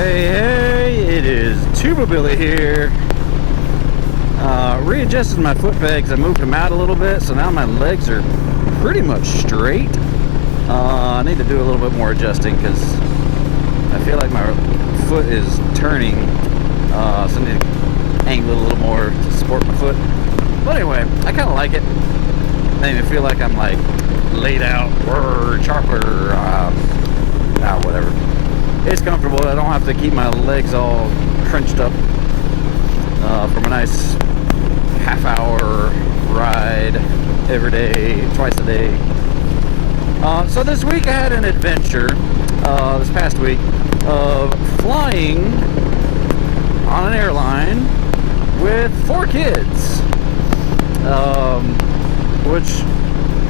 Hey, it is Tuba Billy here. Readjusted my foot pegs. I moved them out a little bit, so now my legs are pretty much straight. I need to do a little bit more adjusting because I feel like my foot is turning. So I need to angle it a little more to support my foot. But anyway, I kind of like it. Made me feel like I'm like laid out, chopper, whatever. It's comfortable. I don't have to keep my legs all crunched up from a nice half-hour ride every day, twice a day. So this week I had an adventure, this past week, of flying on an airline with 4 kids, which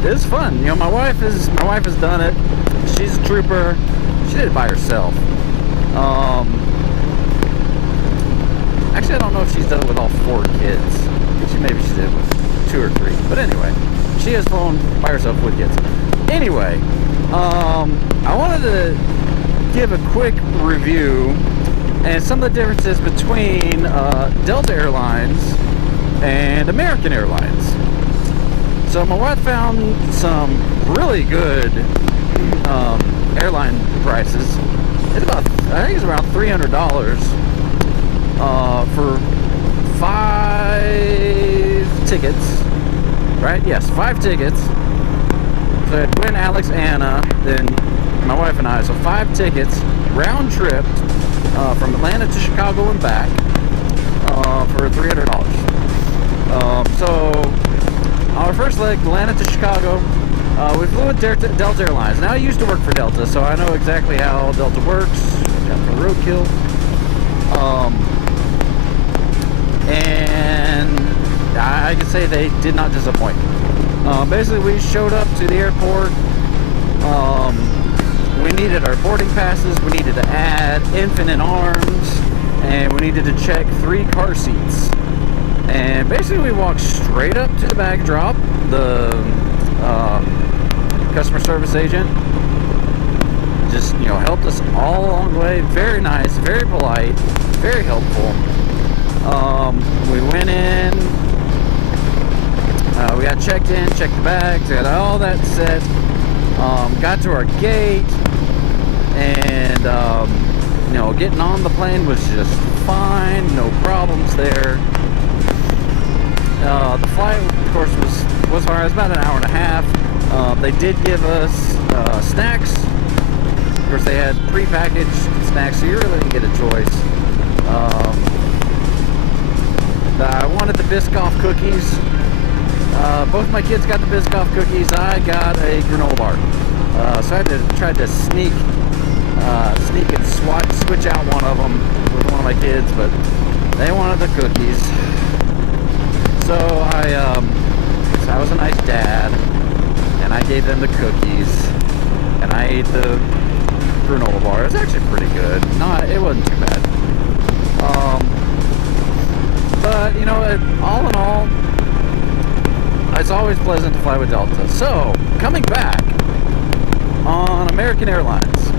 is fun. You know, my wife has done it. She's a trooper. She did it by herself. Actually, I don't know if she's done it with all 4 kids. Maybe she did it with 2 or 3. But anyway, she has flown by herself with kids. Anyway, I wanted to give a quick review and some of the differences between Delta Airlines and American Airlines. So my wife found some really good airline prices. It's about, I think it's around $300 for 5 tickets, right? Yes, 5 tickets. So I had Gwen, Alex, Anna, then my wife and I. So 5 tickets, round trip from Atlanta to Chicago and back for $300. So our first leg, Atlanta to Chicago, we flew with Delta Airlines. Now I used to work for Delta, so I know exactly how Delta works. Got the roadkill. And I can say they did not disappoint. Basically, we showed up to the airport. We needed our boarding passes. We needed to add infinite arms, and we needed to check 3 car seats. And basically, we walked straight up to the bag drop. The customer service agent just, helped us all along the way. Very nice, very polite, very helpful. We went in, we got checked in, checked the bags, got all that set, got to our gate, and, getting on the plane was just fine, no problems there. The flight, of course, was hard. It was about an hour and a half. They did give us snacks. Of course, they had pre-packaged snacks, so you really didn't get a choice. I wanted the Biscoff cookies. Both my kids got the Biscoff cookies. I got a granola bar. So I had to try to sneak and switch out one of them with one of my kids, but they wanted the cookies. So I was a nice dad, and I gave them the cookies, and I ate the granola bar. It was actually pretty good. No, it wasn't too bad. But, all in all, it's always pleasant to fly with Delta. So, coming back on American Airlines.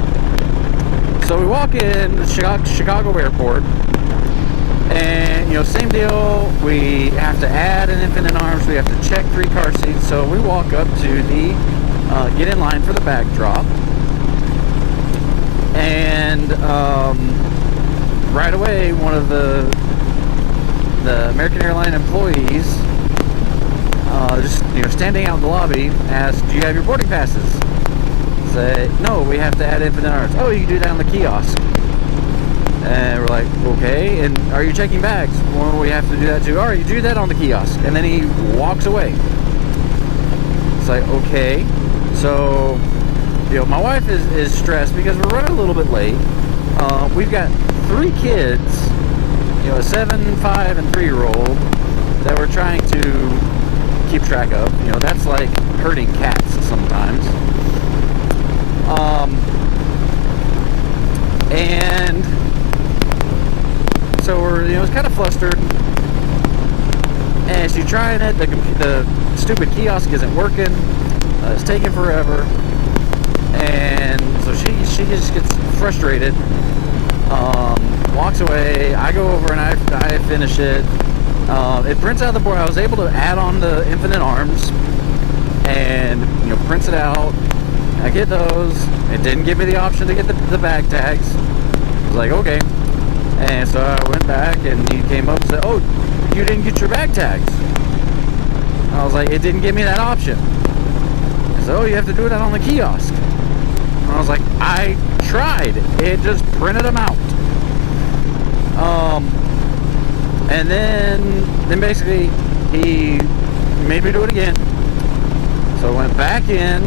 So we walk in the Chicago airport, and, same deal. We have to add an infinite arms. We have to check 3 car seats. So we walk up to the, get in line for the bag drop. And right away, one of the American Airline employees, just standing out in the lobby, asked, "Do you have your boarding passes?" Say, "No, we have to add infinite arms." "Oh, you can do that on the kiosk." And we're like, "Okay." "And are you checking bags?" "Well, we have to do that too." "All right, you do that on the kiosk." And then he walks away. It's like, okay. So, my wife is stressed because we're running a little bit late. We've got 3 kids, a 7, 5, and 3-year-old that we're trying to keep track of. That's like herding cats sometimes. And so we're, it's kind of flustered. And she's trying it. The stupid kiosk isn't working. It's taking forever. And so she just gets frustrated. Walks away. I go over and I finish it. It prints out the board. I was able to add on the Infinite Arms and, prints it out. I get those. It didn't give me the option to get the bag tags. I was like, okay. And so I went back and he came up and said, oh, you didn't get your bag tags. I was like, it didn't give me that option. He said, oh, you have to do it out on the kiosk. And I was like, I tried. It just printed them out. And then basically he made me do it again. So I went back in,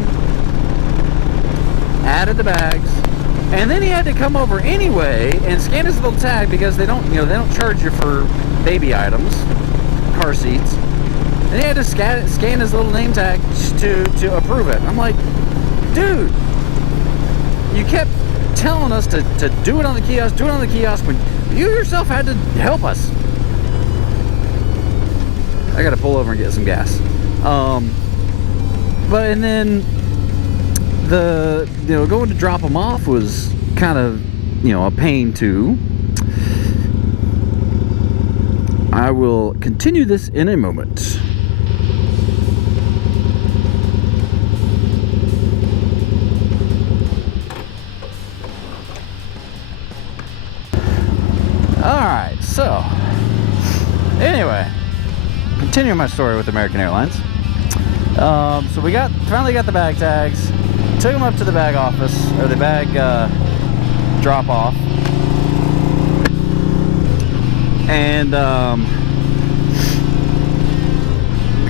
added the bags, and then he had to come over anyway and scan his little tag because they don't charge you for baby items, car seats. And he had to scan his little name tag to approve it. I'm like, dude, you kept telling us to do it on the kiosk, when you yourself had to help us. I gotta pull over and get some gas. And then going to drop them off was kind of, a pain too. I will continue this in a moment. Alright, so anyway, continuing my story with American Airlines. So we finally got the bag tags, took them up to the bag office, or the bag drop off, and the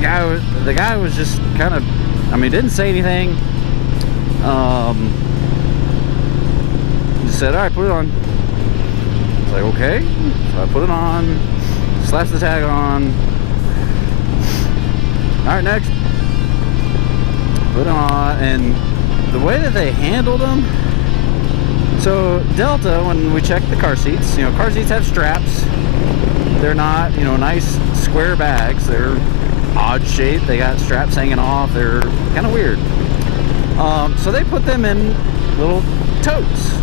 guy was just kind of, didn't say anything. He just said, all right, put it on. I was like, okay. So I put it on, slaps the tag on. All right, next. Put it on, and the way that they handled them. So Delta, when we checked the car seats, car seats have straps. They're not, nice square bags. They're odd shaped. They got straps hanging off. They're kind of weird. So they put them in little totes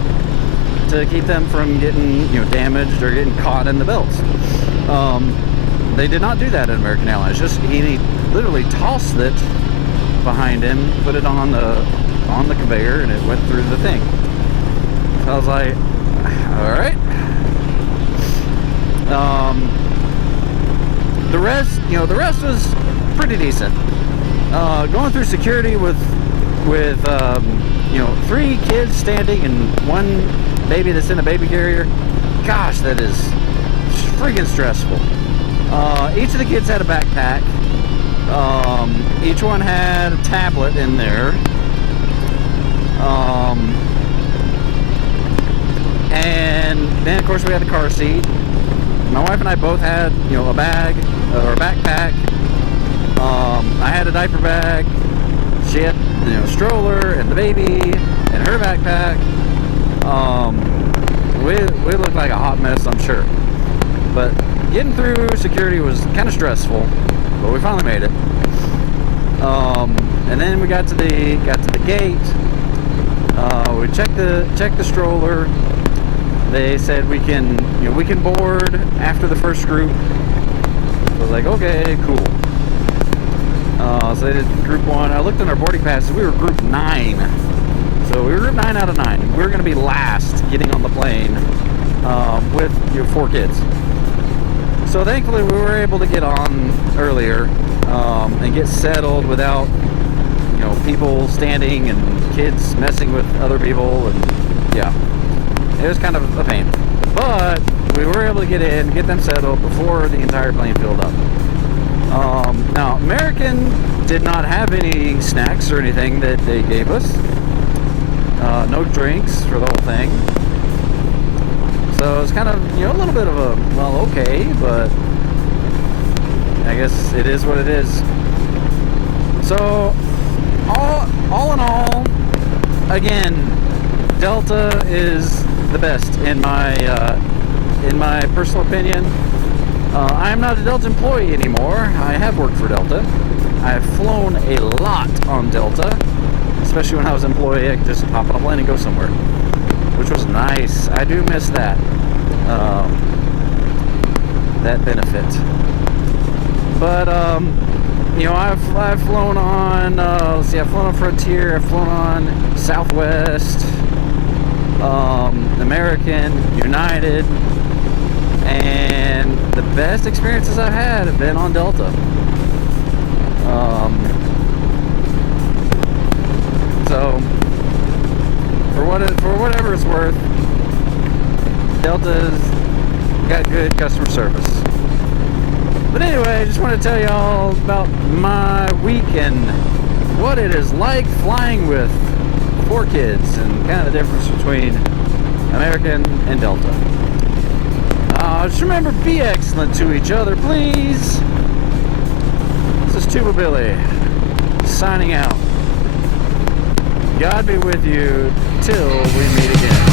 to keep them from getting, damaged or getting caught in the belts. They did not do that at American Airlines. He literally tossed it behind him, put it on the conveyor, and it went through the thing. So I was like, all right. The rest was pretty decent. Going through security with 3 kids standing and 1 baby that's in a baby carrier. Gosh, that is freaking stressful. Each of the kids had a backpack. Each one had a tablet in there. And then of course we had the car seat. My wife and I both had, a bag or a backpack. I had a diaper bag. She had, a stroller and the baby and her backpack. We looked like a hot mess, I'm sure. But getting through security was kind of stressful, but we finally made it. And then we got to the gate. We checked the stroller. They said we can board after the first group. So I was like, okay, cool. So they did group 1. I looked in our boarding passes. We were group 9. So we were group 9 out of 9. We were going to be last getting on the plane with 4 kids. So thankfully we were able to get on earlier and get settled without people standing and kids messing with other people, and yeah, it was kind of a pain. But we were able to get in, get them settled before the entire plane filled up. Now American did not have any snacks or anything that they gave us. No drinks for the whole thing. So it's kind of, a little bit of a, well, okay, but I guess it is what it is. So, all in all, again, Delta is the best in my personal opinion. I am not a Delta employee anymore. I have worked for Delta. I have flown a lot on Delta, especially when I was an employee. I could just hop on a plane and go somewhere, which was nice. I I do miss that. That benefit. But you know, I've flown on. Let's see, I've flown on Frontier. I've flown on Southwest, American, United, and the best experiences I've had have been on Delta. So for whatever it's worth, Delta's got good customer service. But anyway, I just want to tell y'all about my week and what it is like flying with 4 kids and kind of the difference between American and Delta. Just remember, be excellent to each other, please. This is Tuba Billy, signing out. God be with you till we meet again.